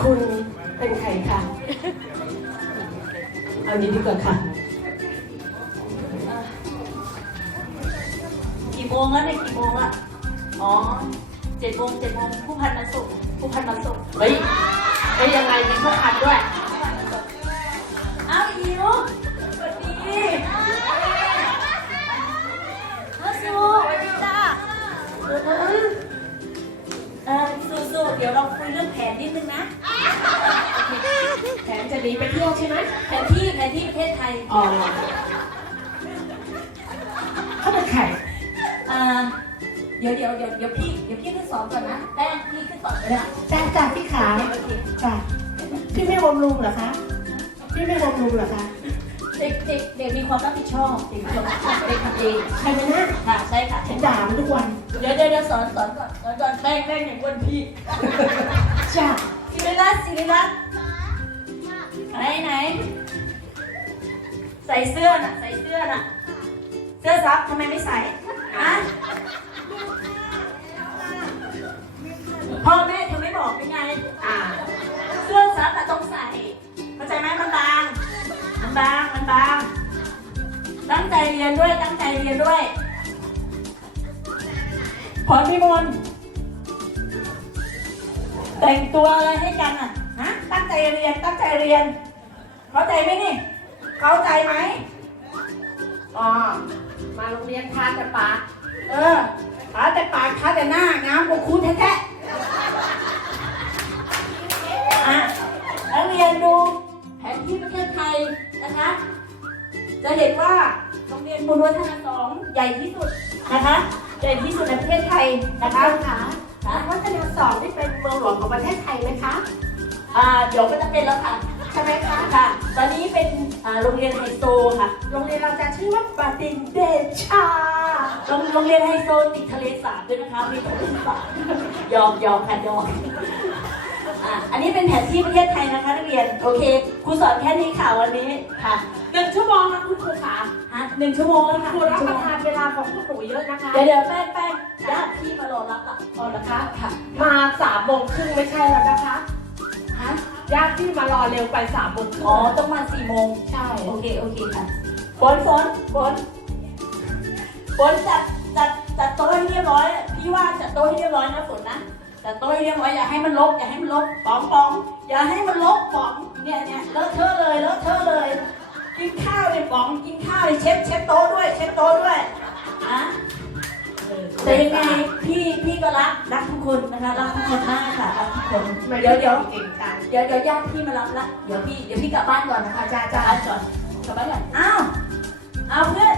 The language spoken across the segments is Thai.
คุณเป็นใครคะเอานี้ดีกว่าค่ะ กี่โมงแล้วเนี่ยกี่โมงละอ๋อเจ็ดโมงเจ็ดโมงผู้พันมาส่งผู้พันมาส่งเฮ้ยเฮ้ยยังไงมีข้อขัดด้วยอ้าวอิวสวัสดีฮัลโหลสวัสดีจ้าเออเออสู้ๆเดี๋ยวเราคุยเรื่องแผนนิดนึงนะ แผนจะหนีไปเที่ยวใช่ไหมแผนที่แผนที่ประเทศไทยอ๋อเขาเป็นใครอ่าเดี๋ยวเดี๋ยวเดี๋ยวเดี๋ยวพี่เดี๋ยวพี่ขึ้นสอนก่อนนะแป้งพี่ขึ้นสอนเลยนะจ้าจ้าพี่ขาโอเคจ้าพี่ไม่บำรุงเหรอคะ พี่ไม่บำรุงเหรอคะ เด็กเด็กเด็กมีความรับผิดชอบเด็กมีความรับผิดชอบเด็กทำเองใครมานะค่ะใช่ค่ะฉันด่ามันทุกวัน เดี๋ยวเดี๋ยวเดี๋ยวสอนสอนก่อนสอนก่อนแป้งแป้งอย่างวันพี่จ้าสิริรัตน์สิริรัตน์ ไหนไหน ใส่เสื้อน่ะ ใส่เสื้อน่ะ เสื้อซับทำไมไม่ใส่ฮะพ่อแม่เธอไม่บอกเป็นไง อ่า เสื้อซับอะต้องใส่ เข้าใจไหมมันบาง มันบาง มันบาง ตั้งใจเรียนด้วย ตั้งใจเรียนด้วยพรพิมลแต่งตัวอะไรให้กันอะ ฮะ ตั้งใจเรียน ตั้งใจเรียน เข้าใจไหมนี่ เข้าใจไหมอ๋อ มาโรงเรียนทานแต่ปาก เออขาแต่ปากขาแต่หน้างามกว่าครูแท้ๆอะแล้วเรียนดูแผนที่ประเทศไทยนะคะ จะเห็นว่าโรงเรียนบุญวัฒนาสองใหญ่ที่สุดนะคะใหญ่ที่สุดในประเทศไทยนะนะคะคะค่ะวัฒนสองที่เป็นเมืองหลวงของประเทศไทยไหมคะ อ่าเดี๋ยวก็จะเป็นแล้วค่ะ ใช่ไหมคะค่ะ ตอนนี้เป็นอ่าโรงเรียนไฮโซค่ะโรงเรียนเราจะชื่อว่าบดินทร์เดชา โรงโรงเรียนไฮโซติดทะเลสาบด้วยนะคะ มีทะเลสาบยอมยอมค่ะยอมอะอันนี้เป็นแผนที่ประเทศไทยนะคะนักเรียน โอเค ครูสอนแค่นี้ค่ะวันนี้ค่ะหนึ่งชั่วโมงนะคุณครูขาฮะหนึ่งชั่วโมงแล้วค่ะครูรับประทานเวลาของพวกหนูเยอะนะคะ เดี๋ยวเดี๋ยวแป้งแป้งญาติพี่มารอรับอะ อ๋อนะคะ ค่ะ มาสามโมงครึ่งไม่ใช่แล้วนะคะ ฮะ ญาติพี่มารอเร็วไปสามโมงครึ่งอ๋อต้องมาสี่โมงใช่โอเคโอเคค่ะฝนฝนฝนฝนจัดจัดจัดโต๊ะให้เรียบร้อย พี่ว่าจัดโต๊ะให้เรียบร้อยนะฝนนะจัดโต๊ะให้เรียบร้อยอย่าให้มันรกอย่าให้มันรกป๋องป๋องอย่าให้มันรกป๋องเนี่ยเนี่ยเลอะเทอะเลยเลอะเทอะเลย กินข้าวเนี่ยป๋องกินข้าวเนี่ยเช็ดเช็ดโต๊ะด้วย เช็ดโต๊ะด้วยอะ แต่ยังไงพี่พี่ก็รักรักทุกคนนะคะรักทุกคนมากค่ะรักทุกคนเดี๋ยวเดี๋ยวเก่งจังเดี๋ยวเดี๋ยวญาติพี่มารับละเดี๋ยวพี่เดี๋ยวพี่กลับบ้านก่อนนะคะจ้าจ้าก่อนกลับบ้านก่อนอ้าวเอาเพื่อน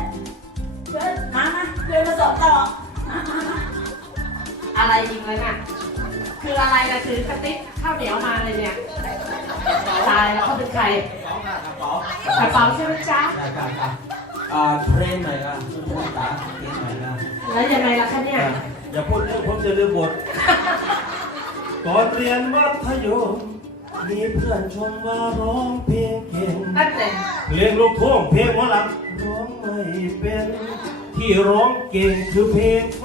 เพื่อนมามาเพื่อนมาสอบต่อมามามาอะไรยิงเลยน่ะคืออะไรนะถือกระติกข้าวเหนียวมาเลยเนี่ยตายแล้วเขาเป็นใครกระเป๋ากระเป๋าใช่ไหมจ๊ะได้ครับครับอ่าเทรนหน่อยครับพูดภาษาอังกฤษหน่อยนะ แล้วยังไงล่ะคะเนี่ย อย่าพูดเยอะผมจะลืมบทก่อนเรียนมัธยมมีเพื่อนชมว่าร้องเพลงเก่งนั่นแหละเพลงลูกทุ่งเพลงหมอลำร้องไม่เป็นที่ร้องเก่งคือเพลงฝ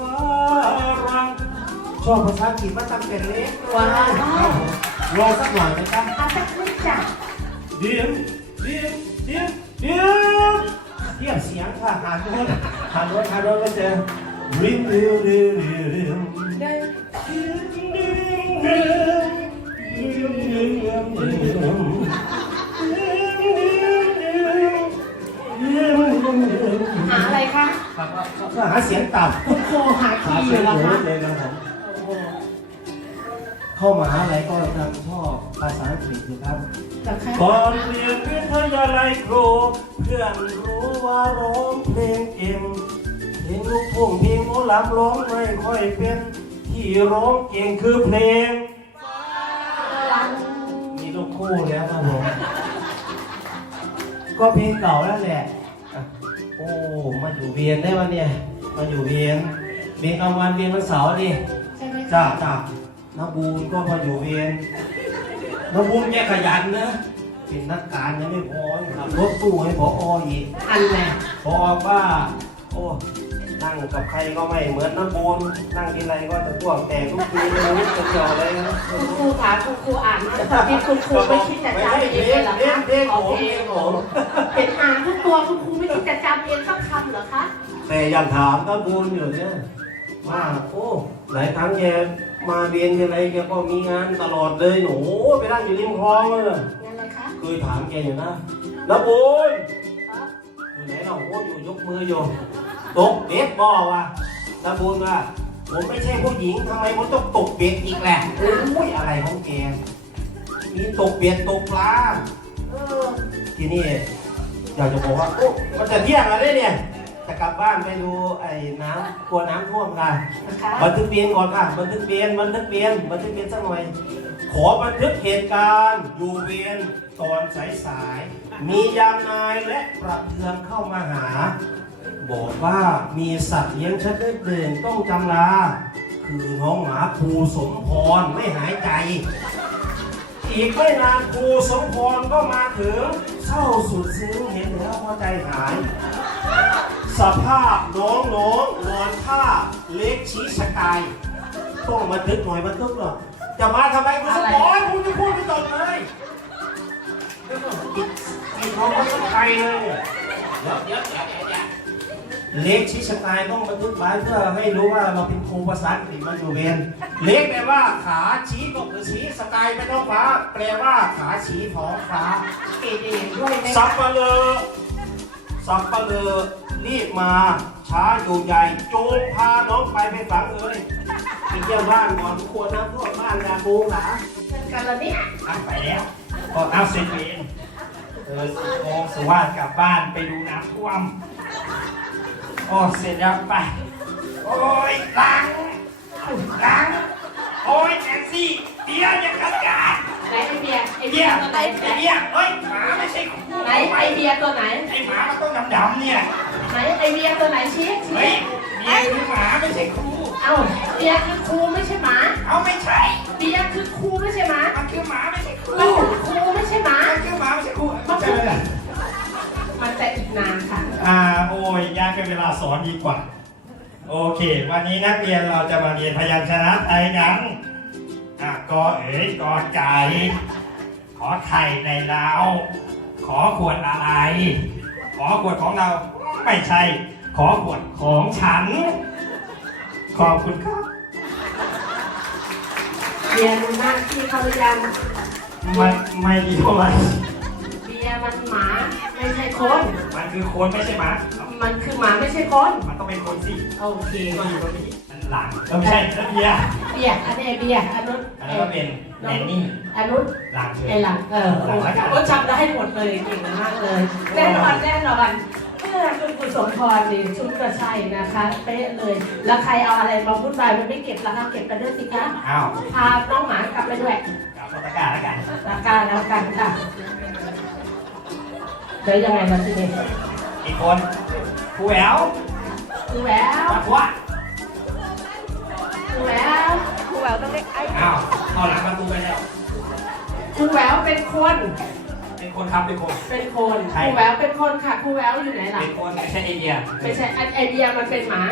รั่งชอบภาษาอังกฤษมาตั้งแต่เล็กว้าวรอสักหน่อยนะครับอาสักนิดจ้ะเดียมเดียมเดียมเดียมเทียบเสียงค่ะหาโน้ตหาโน้ตหาโน้ตก็จะริม ริมริมริมริมได้หาอะไรคะครับก็หาเสียงต่ำคุณครูหาหาคีย์อเสียยู่งแล้วสูคะงเลยนะครับผมโอ้โหเข้ามาหาอะไรก็ทำชอบภาษาอังกฤษนะครับ เหรอคะก่อนเรียนวิทยาลัยครูเพื่อนรู้ว่าร้องเพลงเก่ง เพลงลูกทุ่งเพลงหมอลำร้องไม่ค่อยเป็นที่ร้องเก่งคือเพลงมีลูกคู่แล้วครับผมก็เพลงเก่าแล้วแหละอะโอ้มาอยู่เวียนได้วันเนี่ยมาอยู่เวียนเวียนกลางวันเวียนวันเสาร์ดิใช่ไหมคะจ้าจ้าน้าบูนก็มาอยู่เวียนน้าบูนแกขยันนะเป็นนักการยังไม่พอขับรถตู้ให้พออีกอันแหละพอว่า โอ้ นั่งกับใครก็ไม่เหมือนน้ำบูนนั่งทีไรก็จะท่วงแต่ทุกทีไม่รู้จะเกี่ยวอะไรนะคุณครูคะคุณครูอ่านมาที่คุณครูไม่คิดจะจำเองเลยเหรอเรียคะกเรียกโอผมเคเรียกผมเห็นอ่านทุกตัวคุณครูไม่คิดจะจำเองสักคำเหรอคะแต่ยังถามน้ำบูนอยู่เนี่ยว่าโอ้หลายครั้งแกมาเรียนทีไรแกก็มีงานตลอดเลยหนูไปนั่งอยู่ริมคลองเลยงั้นเลยคะเคยถามแกอยู่นะน้ำบูนครับอยู่ไหนเราโอ้อยู่ยกมืออยู่ ตกเบ็ดบ่วะน้ำบูนว่าผมไม่ใช่ผู้หญิงทำไมผมต้องตกเบ็ดอีกแหละโอ้ยอะไรของแกมีตกเบ็ดตกปลาเออทีนี่อยากจะบอกว่าโอ้มันจะเที่ยงแล้วเนี่ยจะกลับบ้านไปดูไอ้น้ำกลัวน้ำท่วมค่ะนะคะบันทึกเบียนก่อนค่ะบันทึกเบียนบันทึกเบียนบันทึกเบียนสักหน่อย ขอบันทึกเหตุการณ์อยู่เวียนตอนสายสายๆมียามนายและประเทืองเข้ามาหา บอกว่ามีสัตว์เลี้ยงชัดเด่นต้องจำลา คือน้องหมาครูสมพรไม่หายใจ อีกไม่นานครูสมพรก็มาถึงเศร้าสุดซึ้งเห็นแล้วพอใจหาย สภาพน้องน้องนอนท่าเล็กชี้สกาย ต้องมาทึกหน่อยบันทึกหน่อยจะมาทำไมคุณสมพรคุณจะพูดไม่จบเลยก่อนอีกอีกน้องก็สกายเลยเนี่ยเดี๋ยวเดี๋ยวเดี๋ยว เดี๋ยวเดี๋ยวเล็กชี้สกายต้องบันทึกไว้เพื่อให้รู้ว่าเราเป็นครูภาษาอังกฤษมาอยู่เรียนเล็กแปลว่าขาชี้ก็คือชี้สกายไปท้องฟ้า แปลว่าขาชี้ท้องฟ้าเกเรด้วยไหมสับปะเลอสับปะเลอรีบมาช้าอยู่ใหญ่จูงพาน้องไปไปฝังเลยไปเยี่ยมบ้านก่อนทุกคนนะพวกบ้านยาปูหลาเช่นกันละเนี่ยอะไปแล้วก็เอาเซนเวนเออโอสุวาสกลับบ้านไปดูน้ำท่วม โอ้เสร็จแล้วไป โอ้ยหลังหลัง โอ้ยแอนซี่เดี๋ยวจะกระจายไหนไอเบียร์ไอเบีเดี๋ยยร์วตัวไหนไอ้เดี๋ยวเฮ้ยหมาไม่ใช่คู่ไหนไอเบียร์ตัวไหนไอ้หมามันต้องดำๆเนี่ยไหนไอเบียร์ตัวไหนชี้ชี้เฮ้ยเมียคือหมาไม่ใช่ครูเอ้าเบียร์คือครูไม่ใช่หมาเอาไม่ใช่ เบียร์คือครูไม่ใช่หมามันคือหมาไม่ใช่ครูมันคือครูไม่ใช่หมามันคือหมาไม่ใช่ครูมันจะอะไรมัน จะอีกนานค่ะ อ่าโอ้ยยากเป็นเวลาสอนดีกว่า โอเค วันนี้นักเรียนเราจะมาเรียนพยัญชนะไทยกันอะกอเอ๋ยกอไก่ขอไข่ในเราขอขวดอะไร ขอขวดของเราไม่ใช่ ขอขวดของฉัน ขอบคุณครับเบียร์ดูหน้าที่เขาหรือยังไม่ไม่ดีเท่าไหร่เบียร์ มันหมาไม่ใช่คน มันคือคนไม่ใช่หมามันคือหมาไม่ใช่คนมันต้องเป็นคนสิโอเคก็อยู่ตรงนี้อันหลังก็ไม่ใช่แล้วเบียร์เบียร์อันนี้เบียร์อันนู้นอันนั้นก็เป็นแนนนี่อันนู้นหลังเลไอยหลังเออโอ้โอ้จำได้หมดเลยเก่งมากเลยแน่นอนแน่นอนเมื่อคุณกุศลพรนี่ชุดกระชัยนะคะเป๊ะเลย แล้วใครเอาอะไรมาพูดไปมันไม่เก็บราคาเก็บไปด้วยสิคะอ้าวพาน้องหมากลับไปด้วย กลับมาตะกร้าแล้วกัน ราคาแล้วกันค่ะ เดี๋ยวยังไงนะทีนี้อีกคนครูแหววคือแหววมาคว้าคือแหววอ้าวเข้าหลังประตูไปแล้วคือแหววเป็นคน เป็นคนครับเป็นคน เป็นคนใช่ครูแหววเป็นคนค่ะครูแหววอยู่ไหนล่ะเป็นคนไม่ใช่ไอเดียไม่ใช่ไอไอเดียมันเป็นหมา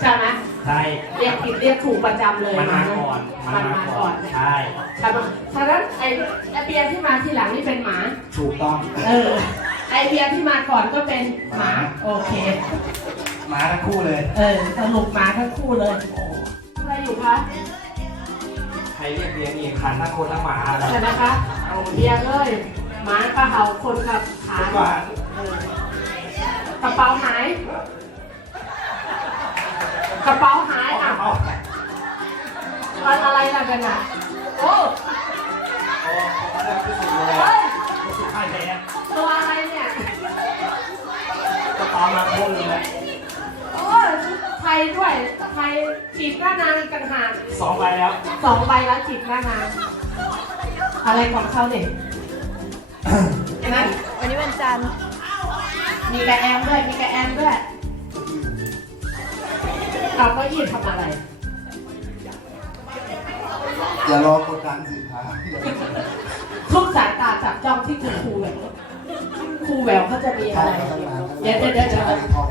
ใช่ไหม ใช่ เรียกผิดเรียกถูกประจำเลยมันมาก่อนมันมาก่อนใช่ใช่ไหมฉะนั้นไอไอเบียร์ที่มาทีหลังนี่เป็นหมา ถูกต้อง เออ ไอเบียร์ที่มาก่อนก็เป็นหมา โอเค หมาทั้งคู่เลย เออสรุปหมาทั้งคู่เลยอะไรอยู่คะใครเรียกเบียร์นี่ขันทั้งคนทั้งหมาเลยใช่ไหมคะเอาเบียร์เลยหมาปลาเห่าคนกับขาทุกวันเออกระเป๋าหาย กระเป๋าหายอะเอามันอะไรล่ะกันอะโอ้เอาเรื่องที่สุดเลยเฮ้ยรู้สึกใช่เลยอะตัวอะไรเนี่ยกระเป๋ามาโค้งเลยโอ้ชุดไทยด้วยไทยจีบหน้านางอีกต่างหากสองใบแล้วสองใบแล้วจีบหน้านางอะไรของเขาเนี่ยเห็นไหมวันนี้วันจันทร์มีกระแอมด้วยมีกระแอมด้วย เราก็ยืดทำอะไร อย่ารอกดดันสิครับทุกสายตาจับจ้องที่คุณครูแหววครูแหววเขาจะมีอะไร เดี๋ยวเดี๋ยวเดี๋ยวเดี๋ยวท่อง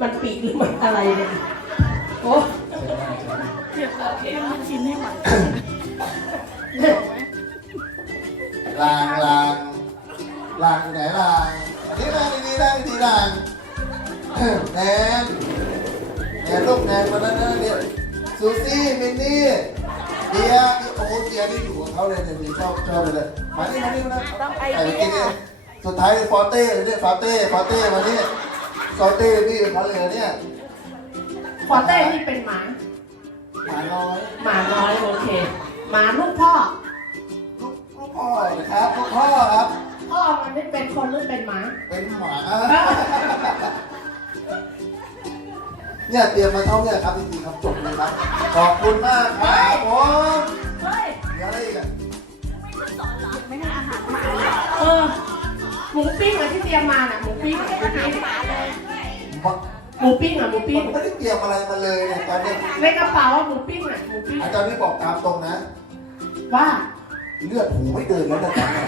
มันปีกหรือมันอะไรเนี่ยโอ้ลางลางลางอยู่ไหนลางอันนี้นั่งดีๆนั่งดีๆลางแนนแนนลูกแนนมาแล้วนะเนี่ยซูซี่มินนี่เดียโอ้โหเดียนี่อยู่กับเขาเลยเนี่ยชอบชอบเลยเลยมานี่มานี่มานี่ต้องไอเดียสุดท้ายฟอเต้เลยเนี่ยฟอเต้ฟอเต้มานี่ฟอเต้พี่เขาเลยเนี่ยฟอเต้นี่เป็นหมาหมาน้อยหมาน้อยโอเคหมาลูกพ่อลูกลูกพ่อนะครับลูกพ่อครับพ่อมันไม่เป็นคนหรือเป็นหมา เป็นหมา เนี่ยเตรียมมาเท่าเนี่ยครับจริงๆครับจบเลยครับ ขอบคุณมากครับผมเฮ้ยมีอะไรอีกอะเออหมูปิ้งอะที่เตรียมมาน่ะหมูปิ้งหมูปิ้งผมหมูปิ้งอะหมูผปิ้งมไม่ได้เตรียมอะไรมาเลยเนี่ยตอนนี้ในกระเป๋าอะหมูปิ้งอะหมูปิ้งอาจารย์นี่บอกตามตรงนะ ว่าเลือดหูไม่เดินแล้วนะตอนนี้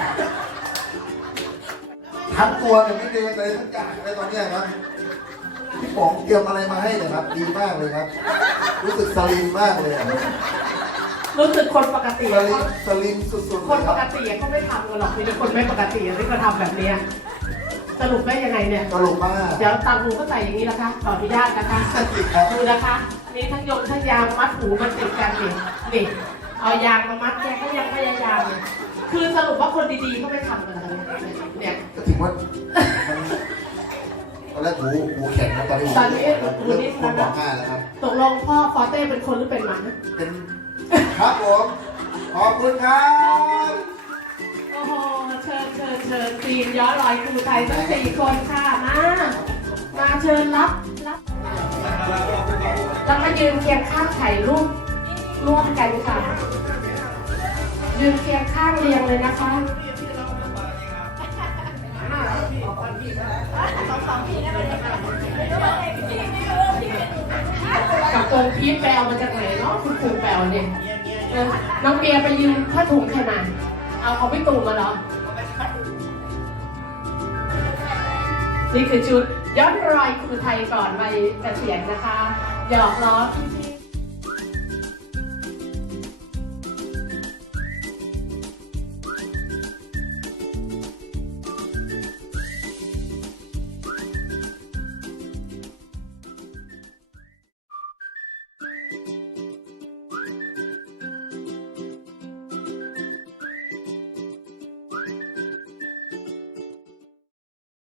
ทั้งตัวเนี่ยไม่เดินเลยทั้งกายเลยตอนเนี้ยครับ พี่ป๋องเตรียมอะไรมาให้เนี่ยครับ ดีมากเลยครับ รู้สึกสลิมมากเลยอะรู้สึกคนปกติสอะลิมสลิมสุดๆคเลนยคปรับกติอะเขาไม่ทำกันหรอกมีแต่คนไม่ปกติอะที่มาทำแบบเนี้ยสรุปได้ยังไงเนี่ย ตลกมาก เดี๋ยวตังหูก็ใส่อย่างนี้นะคะขออนุญาตนะคะสิครับดูนะคะนี่ทั้งยงทั้งยางมัดหูมันติดกันนี่นี่เอายางมามัดแกก็ยังพยายามเลยคือสรุปว่าคนดีๆเขาไม่ทำกันเลยเนี่ย ก็ถือว่ามันต อนแรกหูหูแข็งนะตอนนี้หูตอนนี้แข็งแล้วหูเริ่มนิดคนแล้วบนะอกง่ายแล้วครับ ตกลงพ่อฟอเต้เป็นคนหรือเป็นหมาเป็นครับผมขอบคุณครับโอ้โหเชิญเชิญเชิญทีมย้อนรอยครูไทยทั้งสี่คนค่ะมามาเชิญรับรับแล้วมายืนเคียงข้างถ่ายรูปร่วมกันค่ะยืนเคียงข้างเรียงเลยนะคะ กับตรงพีทแปลมาจากไหนเนาะคุณครูแปลเนี่ยเออน้องเบียร์ไปยืมผ้าถุงใครมา เอาเอาพี่ตูนมาเหรอ นี่คือชุดย้อนรอยครูไทยก่อนวัยเกษียณนะคะ หยอกล้อพี่